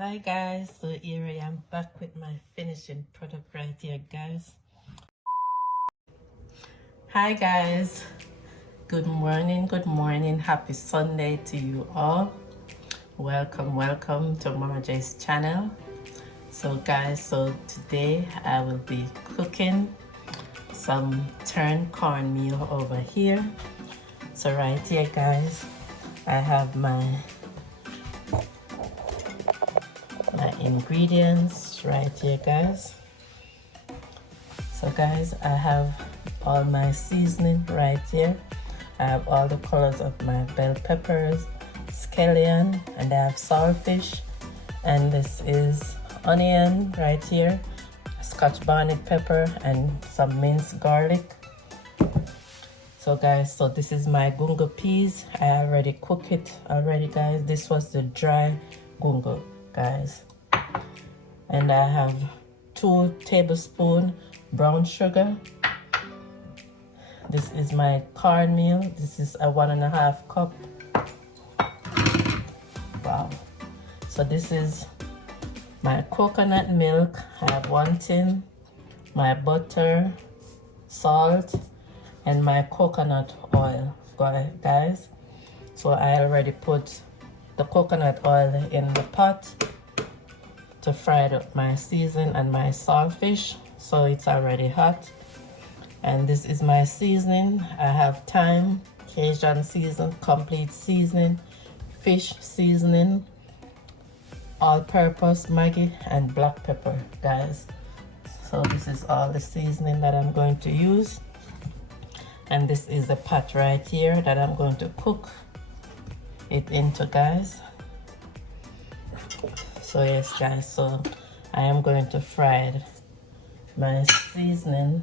Hi guys, so here I am back with my finishing product right here, guys. Hi guys, good morning, happy Sunday to you all. Welcome to Marj's channel. So guys, so today I will be cooking some turned cornmeal over here. So right here guys, I have my ingredients right here guys. So guys, I have all my seasoning right here. I have all the colors of my bell peppers, scallion, and I have saltfish, and this is onion right here, scotch bonnet pepper, and some minced garlic. So guys, so this is my gungo peas. I already cooked it already guys. This was the dry gungo guys. And I have 2 tablespoons brown sugar. This is my cornmeal. This is a 1.5 cup. Wow. So this is my coconut milk. I have 1 tin, my butter, salt, and my coconut oil, guys. So I already put the coconut oil in the pot to fry up my season and my saltfish, so it's already hot. And this is my seasoning. I have thyme, Cajun season, complete seasoning, fish seasoning, all-purpose Maggi, and black pepper, guys. So this is all the seasoning that I'm going to use. And this is the pot right here that I'm going to cook it into, guys. So yes guys, so I am going to fry my seasoning.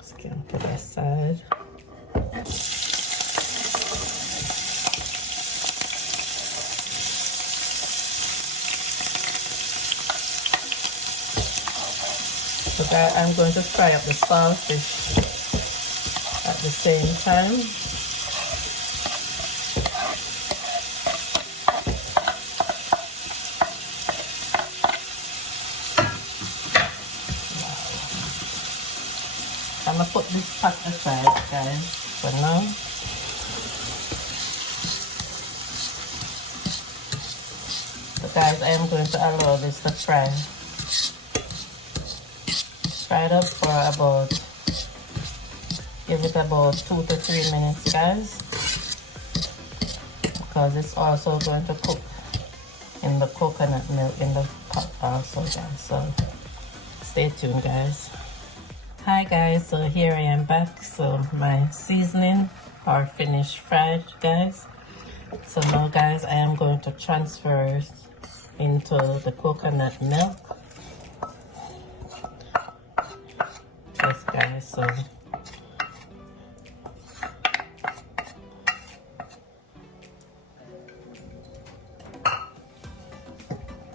Just gonna put it aside. So guys, I'm going to fry up the saltfish at the same time. I'm gonna put this pot aside, guys, for now. So guys, I am going to allow this to fry. Fry it up for about, give it about 2 to 3 minutes, guys, because it's also going to cook in the coconut milk in the pot also, guys. So stay tuned, guys. Hi guys, so here I am back. So my seasoning are finished fried, guys. So now guys, I am going to transfer it into the coconut milk. Yes guys, so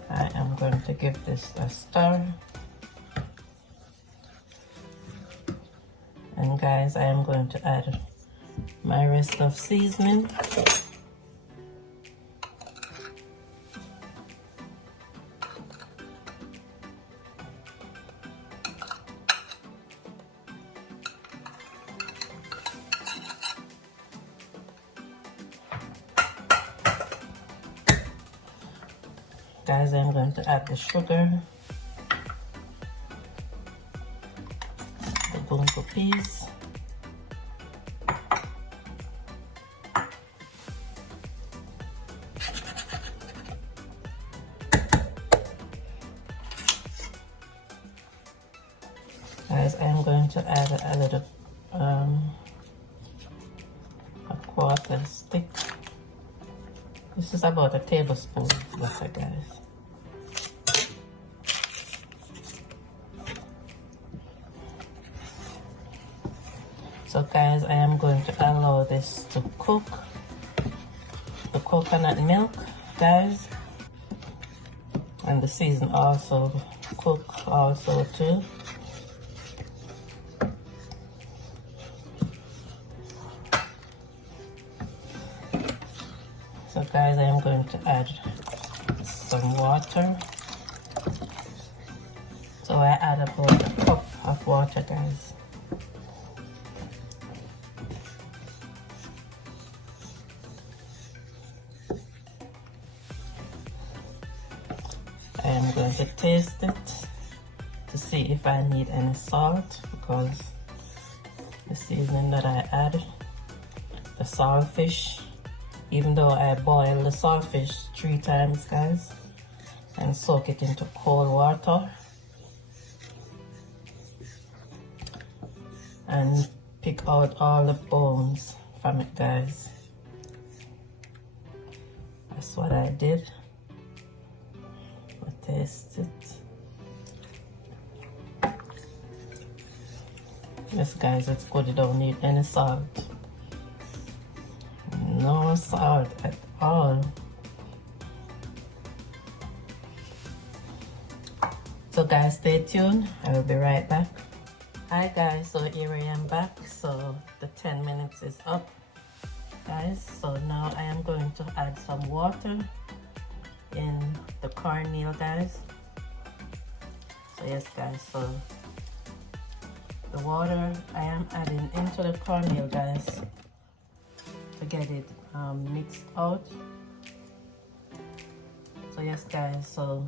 I am going to give this a stir. And guys, I am going to add my rest of seasoning. Guys, I'm going to add the sugar, the bunko peas, guys, I'm going to add a little, a quarter stick. This is about a tablespoon of butter, guys. So guys, I am going to allow this to cook, the coconut milk, guys, and the season also cook also too. So guys, I am going to add some water. So I add about a cup of water, guys. I am going to taste it to see if I need any salt, because the seasoning that I add, the saltfish, even though I boil the saltfish 3 times, guys, and soak it into cold water and pick out all the bones from it, guys. That's what I did. I taste it. Yes, guys, it's good. You don't need any salt. No salt at all. So guys, stay tuned. I will be right back. Hi guys, so here I am back. So the 10 minutes is up, guys. So now I am going to add some water in the cornmeal, guys. So yes, guys, so the water I am adding into the cornmeal, guys, to get it mixed out. So yes, guys, so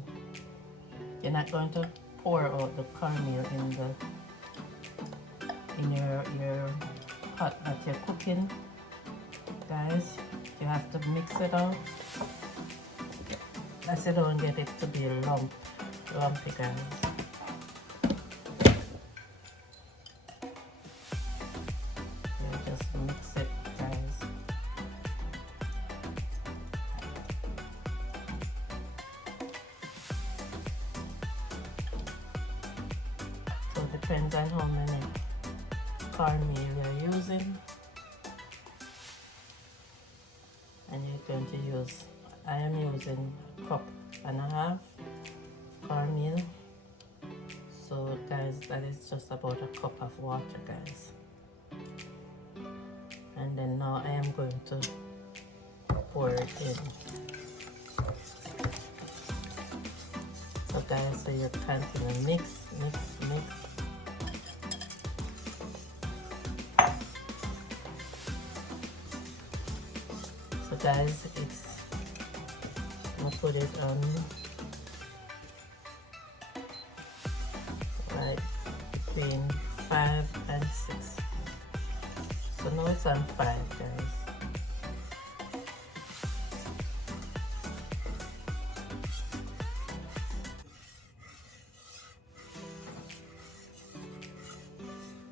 you're not going to pour out the cornmeal in your pot that you're cooking, guys. You have to mix it out. That's you don't get it to be lumpy, guys. Just mix it, guys. So it depends on how many cornmeal you're using, and you're going to use, I am using a cup and a half cornmeal. So guys, that is just about a cup of water, guys. And then now I am going to pour it in. So guys, so you continue mix. So guys, I'm gonna put it on right between 5 and 6. So now it's on 5, guys.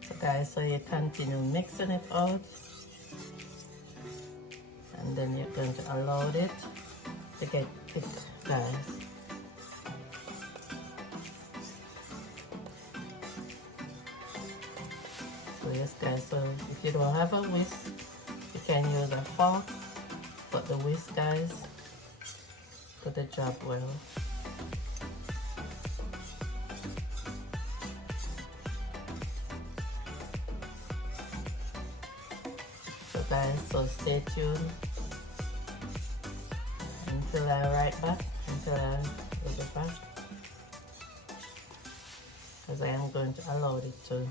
So guys, so you continue mixing it out, and then you're going to allow it to get thick, guys. So yes, guys, so if you don't have a whisk, you can use a fork, but the whisk, guys, do the job well. So guys, so stay tuned until I write back, until I will be back, because I am going to allow it to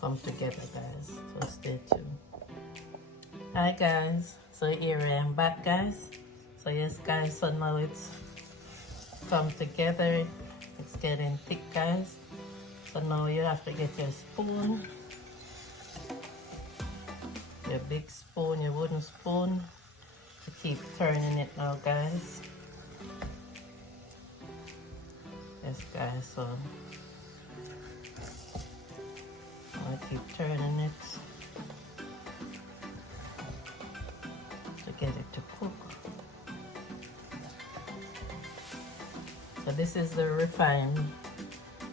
come together, guys. So stay tuned. Hi guys, so here I am back, guys. So yes, guys, so now it's come together. It's getting thick, guys. So now you have to get your spoon, your big spoon, your wooden spoon, to keep turning it now, guys. Yes, guys, so I keep turning it to get it to cook. So this is the refined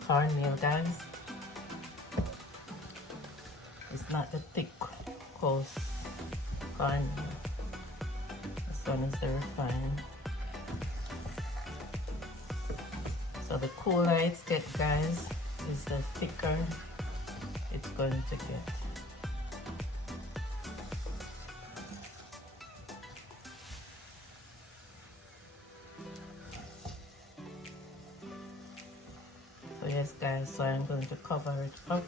cornmeal, guys. It's not the thick, coarse cornmeal. This one is the refined. So the cooler it gets, guys, is the thicker it's going to get. guys, so I'm going to cover it up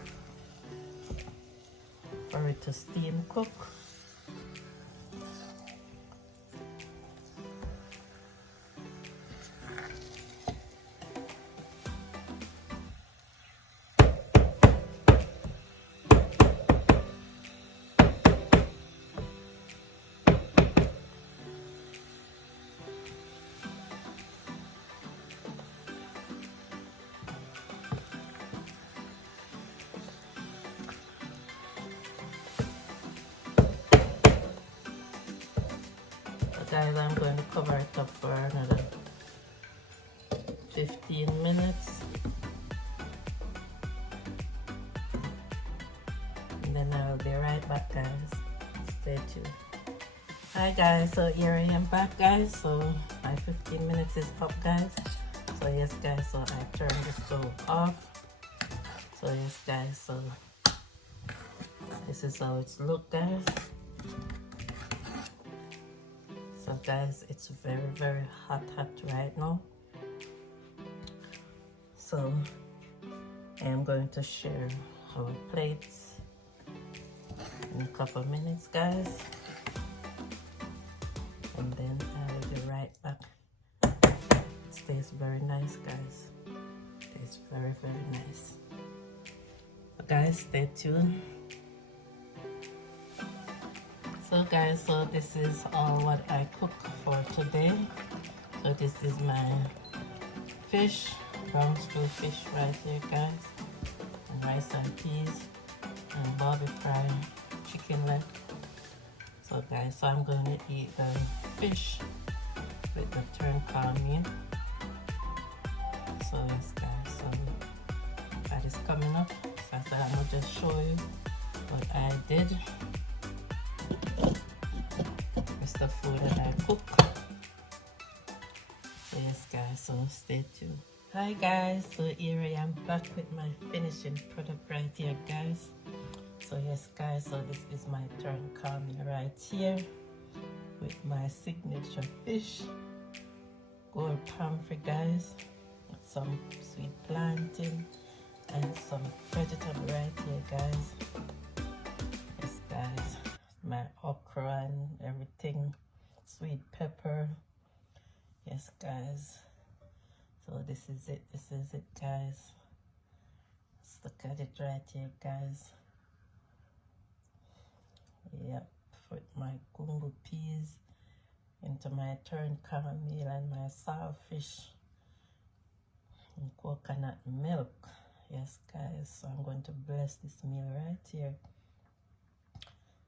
for it to steam cook. Guys, I'm going to cover it up for another 15 minutes, and then I'll be right back, guys. Stay tuned. Hi guys, so here I am back, guys. So my 15 minutes is up, guys. So yes guys, so I turned the stove off. So yes guys, so this is how it's look, guys. So guys, it's very hot right now. So I am going to share our plates in a couple of minutes, guys, and then I will be right back. It tastes very nice, guys. It tastes very nice. So guys, stay tuned. So guys, so this is all what I cook for today. So this is my fish, brown stew fish right here, guys, and rice and peas, and barbecue fry chicken leg. So guys, so I'm going to eat the fish with the turned cornmeal. So yes guys, so that is coming up. So I said I'm going to just show you what I did. It's the food that I cook. So yes guys, so stay tuned. Hi guys, so here I am back with my finishing product right here, guys. So yes guys, so this is my turned cornmeal right here with my signature fish, gold pomfret, guys, with some sweet plantain and some vegetable right here, guys. Yes guys, my okra and everything, sweet pepper. Yes guys, so this is it guys. Let's look at it right here, guys. Yep, with my gungo peas into my turned cornmeal and my saltfish and coconut milk. Yes guys, so I'm going to bless this meal right here.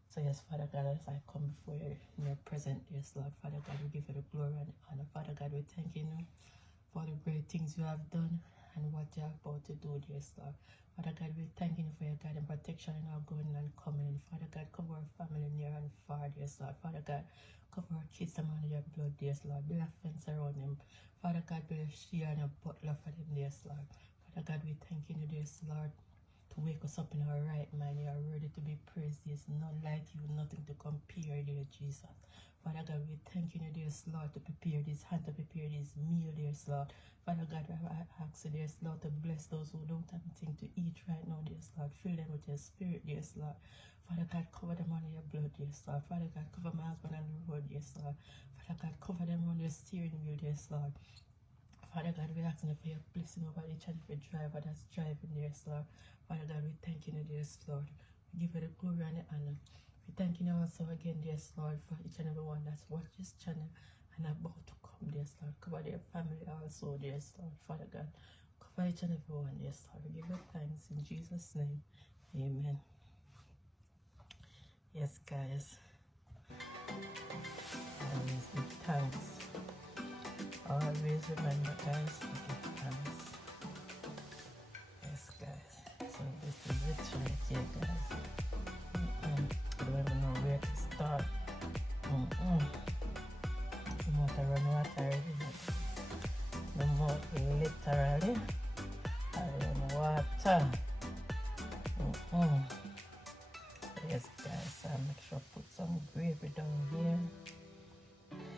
So yes, Father God, as I come before you in your presence, yes Lord, Father God, we give you the glory and honor. Father God, we thank you for the great things you have done and what you are about to do, yes Lord. Father God, we thank you for your guidance and protection in our going and coming. Father God, cover our family near and far, yes Lord. Father God, cover our kids under your blood, yes Lord. Build a fence around them. Father God, build a shield and a butler for them, yes Lord. Father God, we thank you, yes Lord, to wake us up in our right mind. You are ready to be praised. There's none like you, nothing to compare, dear Jesus. Father God, we thank you, dear Lord, to prepare this hand, to prepare this meal, dear Lord. Father God, I ask you, dear Lord, to bless those who don't have anything to eat right now, dear Lord. Fill them with your spirit, dear Lord. Father God, cover them under your blood, dear Lord. Father God, cover my husband on the road, dear Lord. Father God, cover them on your steering wheel, dear Lord. Father God, we asking for your blessing over each and every driver that's driving, dear Lord. Father God, we thank you, dear Lord. We give you the glory and the honor. We thank you also again, dear Lord, for each and every one that's watched this channel and about to come, dear Lord. Cover their family also, dear Lord. Father God, cover each and every one, dear Lord. We give you thanks in Jesus' name. Amen. Yes, guys. Always give thanks. Always remember, guys, to give thanks. Yes, guys. So this is it right here, guys. I don't even know where to start. The motor run water already. The motor literally I run water. Yes, guys. So I'll make sure I put some gravy down here.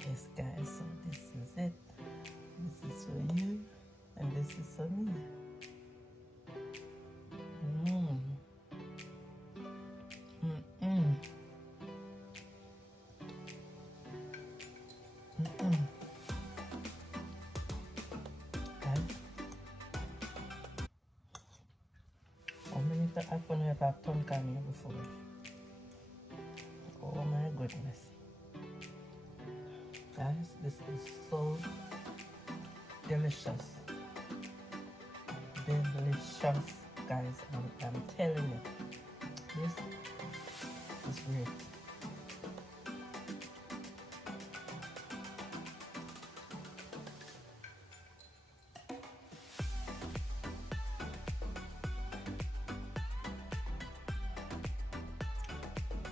Yes, guys. So this is it. This is for you, and this is for me. never have done cornmeal before. Oh my goodness. Guys, this is so delicious. Delicious, guys. I'm telling you. This is great.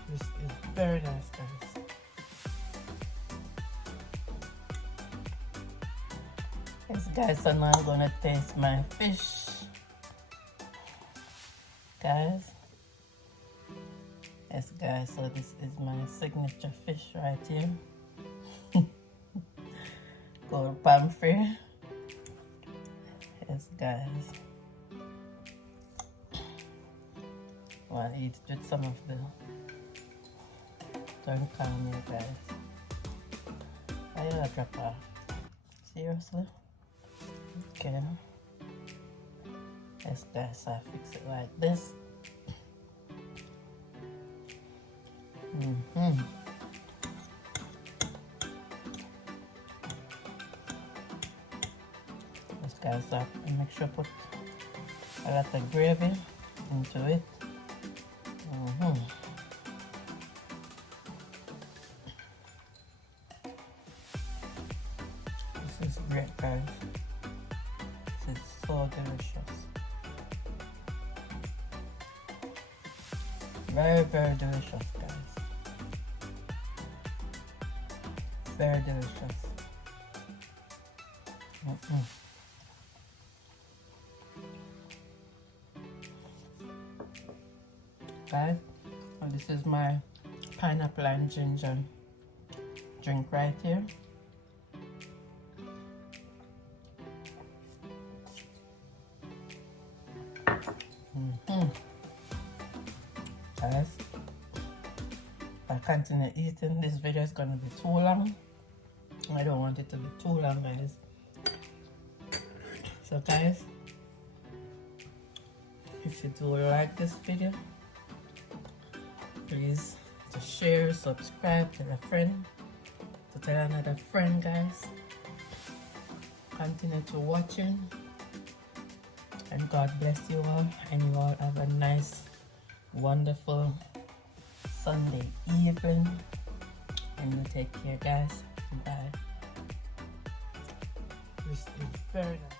This is very nice, guys. Yes, guys, so now I'm gonna taste my fish. Guys. Yes, guys, so this is my signature fish right here. Called pamphret. Yes, guys. I'll eat it with some of the turn cornmeal, guys. I gotta drop off. Seriously? Okay. Yes, guys, so I fix it like this. Yes, guys, so I make sure I put a lot of gravy into it. This is great, guys. This is so delicious. Very, very delicious, guys. Very delicious. Guys, and this is my pineapple and ginger drink right here. Guys, if I continue eating, this video is gonna be too long. I don't want it to be too long, guys. So guys, if you do like this video, please to share, subscribe, tell a friend, to tell another friend, guys. Continue to watching, and God bless you all, and you all have a nice, wonderful Sunday evening, and you take care, guys. Bye. This is very nice.